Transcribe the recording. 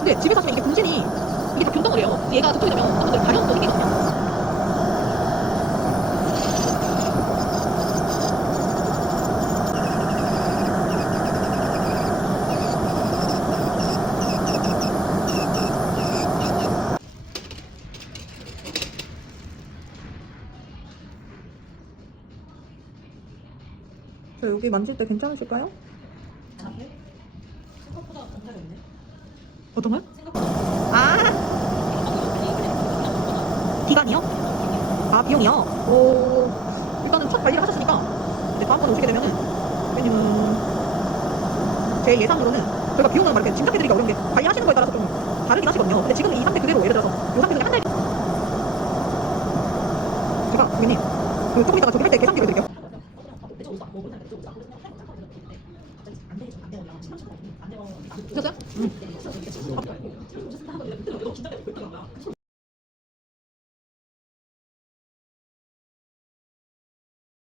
근데 집에 사시면 이게 공진이 이게 다 변동을 해요. 얘가 저쪽이 되면 한번들 가려운 또 생기거든요. 저 여기 만질 때 괜찮으실까요? 감각이 없네. 어떤 거요? 아 기간이요? 아 비용이요? 오 일단은 첫 관리를 하셨으니까 이제 다음번에 오시게 되면은 왜냐면 제 예상으로는 저희가 비용은 막 이렇게 짐작해드리기 어려운 게 관리하시는 거에 따라서 좀 다르긴 하시거든요 근데 지금 이 상태 그대로 예를 들어서 이 상태 중에 한달 제가 고객님 그 조금 이따가 저기 할 때 계산기를 드릴게요 드셨어요?